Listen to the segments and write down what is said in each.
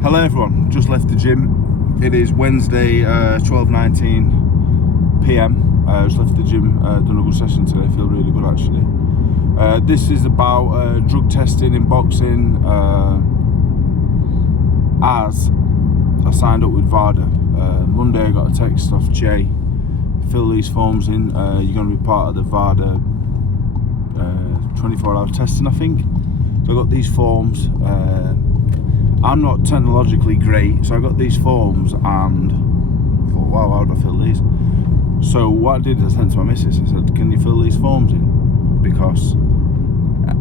Hello everyone, just left the gym. It is Wednesday, 12:19 PM. Just left the gym, done a good session today, feel really good actually. This is about drug testing in boxing, as I signed up with VADA. Monday I got a text off Jay, fill these forms in, you're going to be part of the VADA 24-hour testing I think. So I got these forms. I'm not technologically great, so I got these forms and thought, wow, how do I fill these? So what I did is I sent to my missus, I said, can you fill these forms in? Because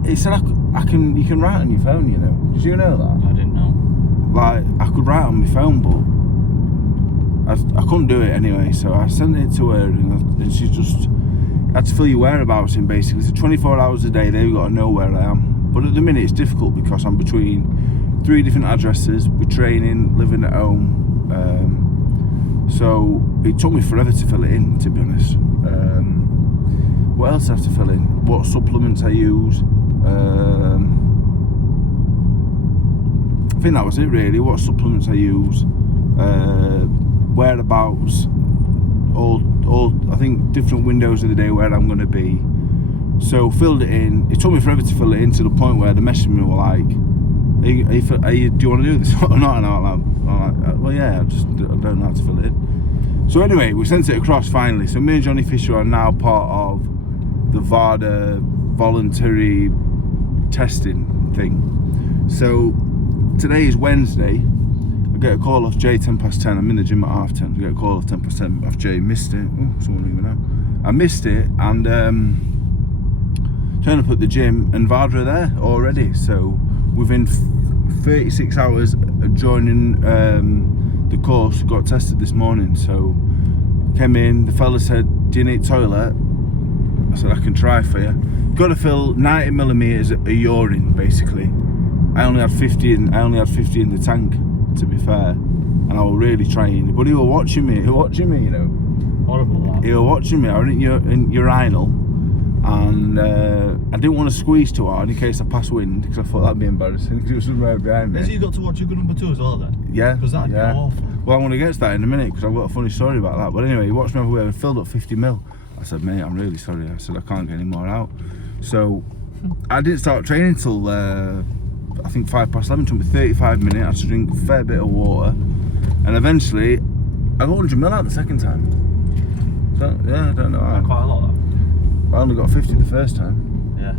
it said you can write on your phone, you know. Did you know that? I didn't know. Like, I could write on my phone, but I couldn't do it anyway, so I sent it to her and she just had to fill your whereabouts in basically. So 24 hours a day, they've got to know where I am. But at the minute it's difficult because I'm between 3 different addresses with training, living at home, so it took me forever to fill it in, to be honest. What else do I have to fill in? What supplements I use, I think that was it really. What supplements I use, whereabouts, all I think different windows of the day where I'm going to be. So filled it in. It took me forever to fill it in, to the point where the messaged me were like, do you want to do this or not? And I'm like, well, yeah, I don't know how to fill it in. So anyway, we sent it across finally. So me and Johnny Fisher are now part of the VADA Voluntary Testing thing. So today is Wednesday. I get a call off Jay 10:10. I'm in the gym at 10:30. I get a call off 10:10 off Jay. Missed it. Oh, someone even know. I missed it and turned up at the gym and VADA are there already. So within 36 hours of joining the course, got tested this morning. So came in, the fella said, do you need toilet? I said, I can try for you. Got to fill 90 millimeters of urine basically. I only had 50 in the tank, to be fair, and I was really trying, but he was watching me, you know. Horrible that. He was watching me. I was in urinal, and I didn't want to squeeze too hard in case I passed wind, because I thought that'd be embarrassing, because it was right behind me. Has you got to watch your good number 2 as well then? Yeah. Because that'd be awful. Well, I'm going to get to that in a minute, because I've got a funny story about that. But anyway, he watched me everywhere and filled up 50 mil. I said, mate, I'm really sorry. I said, I can't get any more out. So I didn't start training till I think 11:05. It took me 35 minutes. I had to drink a fair bit of water, and eventually I got 100 mil out the second time. So yeah, I don't know how. Quite a lot though. I only got 50 the first time. Yeah.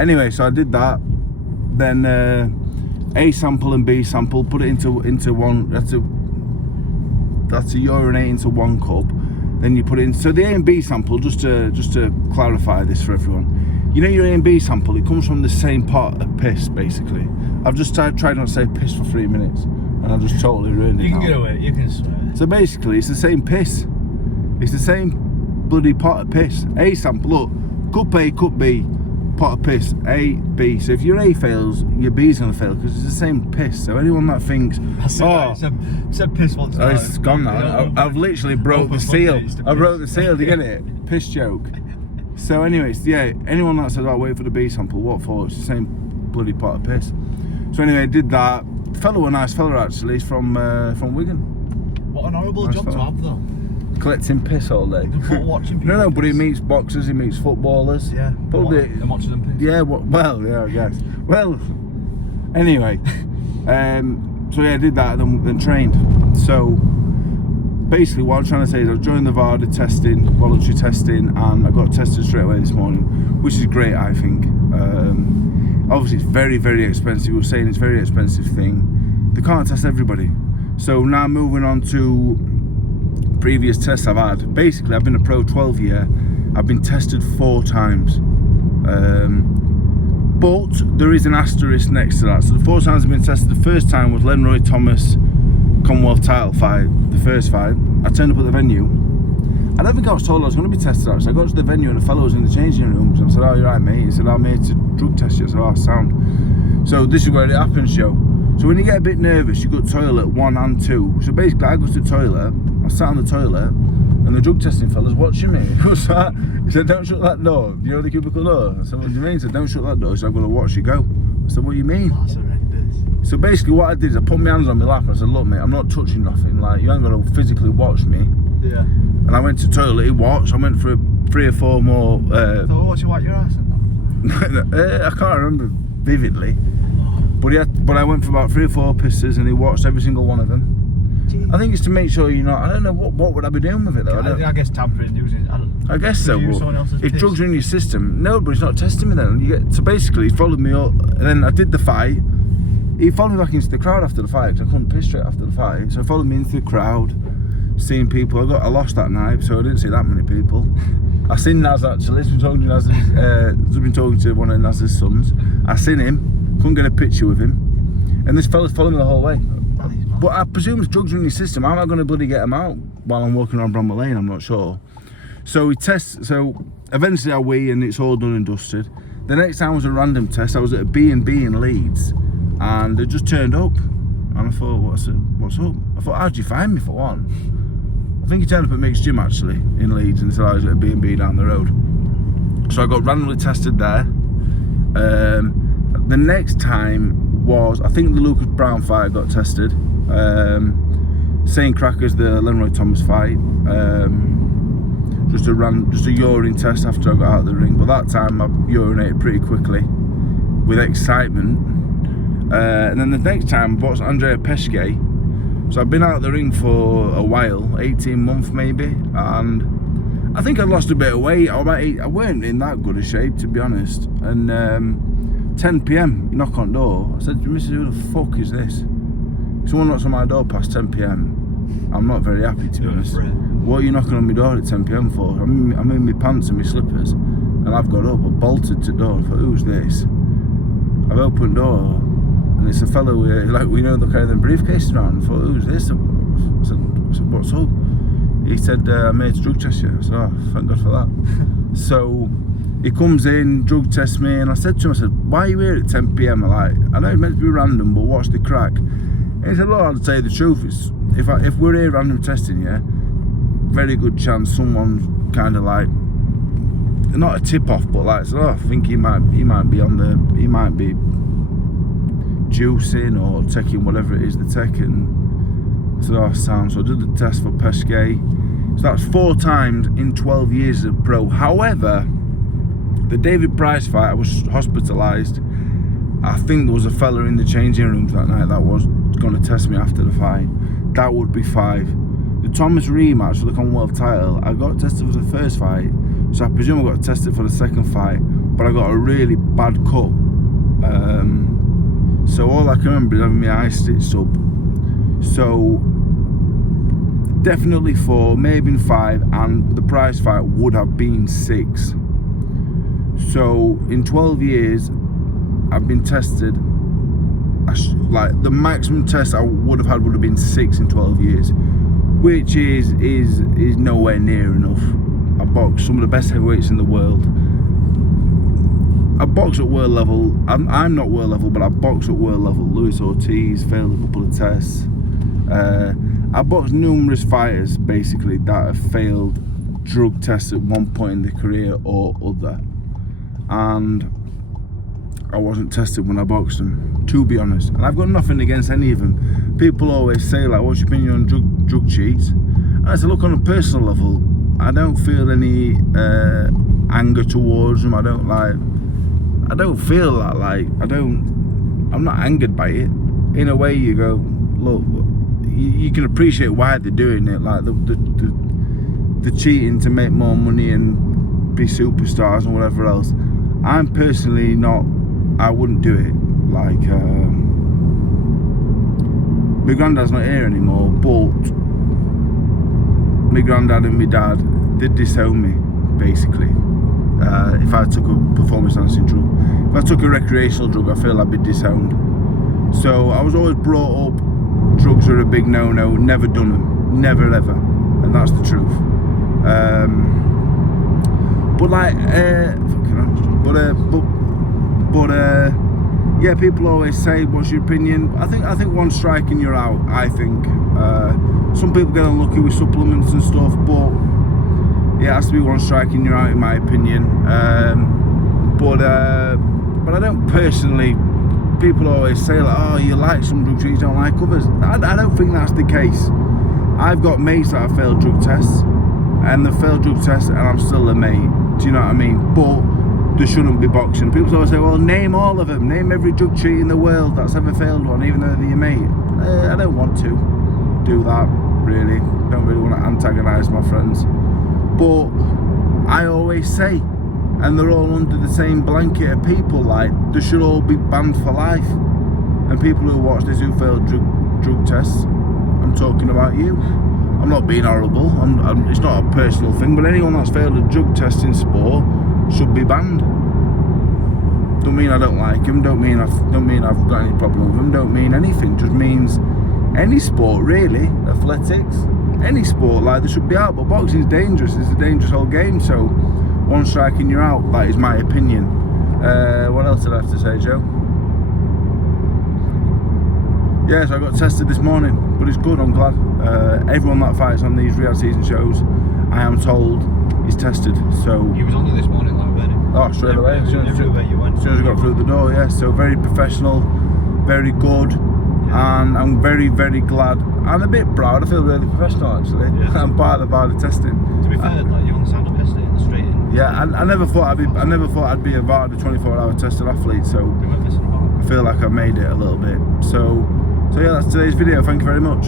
Anyway, so I did that. Then A sample and B sample, put it into one. That's to urinate into one cup. Then you put it in. So the A and B sample, just to clarify this for everyone. You know your A and B sample, it comes from the same pot of piss, basically. I've just tried not to say piss for 3 minutes, and I just totally ruined it. You can get away, you can swear. So basically, it's the same piss. It's the same bloody pot of piss. A sample, look, cup A, cup B, pot of piss, A, B. So if your A fails, your B's gonna fail, because it's the same piss. So anyone that thinks, said piss once. Oh, it's gone now. I've literally broke the seal. I broke the seal, do you get it? Piss joke. So anyways, yeah, anyone that says, oh, wait for the B sample, what for? It's the same bloody pot of piss. So anyway, I did that. Fellow, a nice fella actually, he's from Wigan. What an horrible job to have though. Collecting piss all day. Watching people. No, but he meets boxers, he meets footballers. Yeah. Probably. And watching them piss. Yeah, well, yeah, I guess. Well, anyway, so yeah, I did that and then trained. So basically what I'm trying to say is I joined the VADA testing, voluntary testing, and I got tested straight away this morning, which is great, I think. Obviously it's very, very expensive. We were saying it's a very expensive thing. They can't test everybody. So now moving on to previous tests I've had. Basically I've been a pro 12 year. I've been tested 4 times. But there is an asterisk next to that. So the 4 times I've been tested, the first time was Lenroy Thomas Commonwealth title fight, the first fight. I turned up at the venue. I don't think I was told I was going to be tested actually. I got to the venue and the fellow was in the changing rooms. I said, oh, you're right, mate. He said, I'm here to drug test you. I said, oh, sound. So this is where it happens, Joe. So when you get a bit nervous, you go to toilet 1 and 2. So basically I go to the toilet, I sat on the toilet, and the drug testing fella's watching me. What's that? He said, don't shut that door. You know the cubicle door? I said, what do you mean? He said, don't shut that door. He said, I'm going to watch you go. I said, what do you mean? That's horrendous. So basically what I did is I put my hands on my lap and I said, look mate, I'm not touching nothing, like you ain't got to physically watch me. Yeah. And I went to toilet, he watched, I went for 3 or 4 more... So what you wipe your ass and that? I can't remember vividly, but I went for about 3 or 4 pisses and he watched every single one of them. Jeez. I think it's to make sure you're not, I don't know, what would I be doing with it though? I guess tampering, using... I guess so. Use someone else's If piss. drugs are in your system, no, but he's not testing me then. So basically, he followed me up, and then I did the fight. He followed me back into the crowd after the fight because I couldn't piss straight after the fight. So he followed me into the crowd, seeing people. I lost that night, so I didn't see that many people. I seen Naz actually. He's been talking to Naz's, he's been talking to one of Naz's sons. I seen him, couldn't get a picture with him, and this fella's following me the whole way. But I presume if drugs are in your system, how am I going to bloody get them out while I'm walking around Bramwell Lane? I'm not sure. So he tests. So eventually I wee and it's all done and dusted. The next time was a random test. I was at a B&B in Leeds, and they just turned up. And I thought, what's up? I thought, how'd you find me for one? I think he turned up at Mick's Gym actually in Leeds and said I was at a B&B down the road. So I got randomly tested there. The next time was, I think the Lucas Brown fight I got tested. Same crack as the Lenroy Thomas fight. Just a urine test after I got out of the ring. But that time I urinated pretty quickly with excitement. And then the next time I boxed Andrea Pesce. So I've been out of the ring for a while, 18 months maybe, and I think I lost a bit of weight. I weren't in that good a shape, to be honest. And 10 PM, knock on door. I said, Mrs. who the fuck is this? Someone knocks on my door past 10 PM. I'm not very happy, to be honest. What are you knocking on my door at 10 PM for? I'm in my pants and my slippers, and I've got up, I bolted to the door. I thought, who's this? I've opened the door, and it's a fellow like we know, they carry them briefcases around. I thought, who's this? I said, what's up? He said, I made a drug test you. I said, oh, thank God for that. So he comes in, drug tests me, and I said to him, I said, why are you here at 10 PM? I know it's meant to be random, but what's the crack? And he said, look, I'll tell you the truth. If we're here random testing you, very good chance someone's kind of like, not a tip off, but like, so, oh, I think he might be juicing or taking whatever it is they're taking. So oh, sound. So I did the test for Pesce. So that's 4 times in 12 years of pro. However, the David Price fight, I was hospitalised. I think there was a fella in the changing rooms that night that was going to test me after the fight. That would be 5. The Thomas rematch for the Commonwealth title, I got tested for the first fight, so I presume I got tested for the second fight, but I got a really bad cut. So all I can remember is having my eye stitched up. So definitely 4, maybe 5, and the Price fight would have been 6. So in 12 years, I've been tested. Like the maximum test I would have had would have been 6 in 12 years, which is nowhere near enough. I boxed some of the best heavyweights in the world. I boxed at world level. I'm not world level, but I boxed at world level. Luis Ortiz failed a couple of tests. I boxed numerous fighters basically that have failed drug tests at one point in their career or other, and I wasn't tested when I boxed them, to be honest. And I've got nothing against any of them. People always say like, what's your opinion on drug cheats? And I said, look, on a personal level, I don't feel any anger towards them. I don't feel that, like, I'm not angered by it. In a way, you go, look, you can appreciate why they're doing it, like the cheating to make more money and be superstars and whatever else. I'm personally not, I wouldn't do it. Like, my granddad's not here anymore, but my granddad and my dad did disown me, basically. If I took a performance enhancing drug, if I took a recreational drug, I feel I'd be disowned. So I was always brought up, drugs are a big no-no, never done them, never ever, and that's the truth. But like, yeah, people always say, what's your opinion? I think one strike and you're out. I think some people get unlucky with supplements and stuff, but yeah, it has to be one strike and you're out, in my opinion. But I don't personally people always say like, oh, you like some drug treatments, you don't like others. I don't think that's the case. I've got mates that have failed drug tests, and they've failed drug tests, and I'm still a mate. Do you know what I mean? But there shouldn't be boxing. People always say, well, name all of them. Name every drug treat in the world that's ever failed one, even though they're your mate. I don't want to do that, really. Don't really want to antagonise my friends. But I always say, and they're all under the same blanket of people, like, they should all be banned for life. And people who watch this who failed drug tests, I'm talking about you. I'm not being horrible. It's not a personal thing, but anyone that's failed a drug test in sport should be banned. Don't mean I don't like him. Don't mean I've got any problem with him. Don't mean anything. Just means any sport really. Athletics, any sport, like, they should be out. But boxing's dangerous. It's a dangerous whole game. So one strike and you're out. That is my opinion. What else did I have to say, Joe? Yes, I got tested this morning, but it's good. I'm glad. Everyone that fights on these reality season shows, I am told, is tested. So You was on there this morning, like, weren't you? oh, straight away. As soon Everywhere you went. as I got through the door, yeah. So very professional, very good, and I'm very, very glad. I'm a bit proud. I feel really professional actually. Yeah. I'm part of the testing. To be fair, like, you on the stand up yesterday in the street. Yeah, I never thought I'd be a VARD, a 24-hour tested athlete. So We weren't missing about. I feel like I made it a little bit. So yeah, that's today's video. Thank you very much.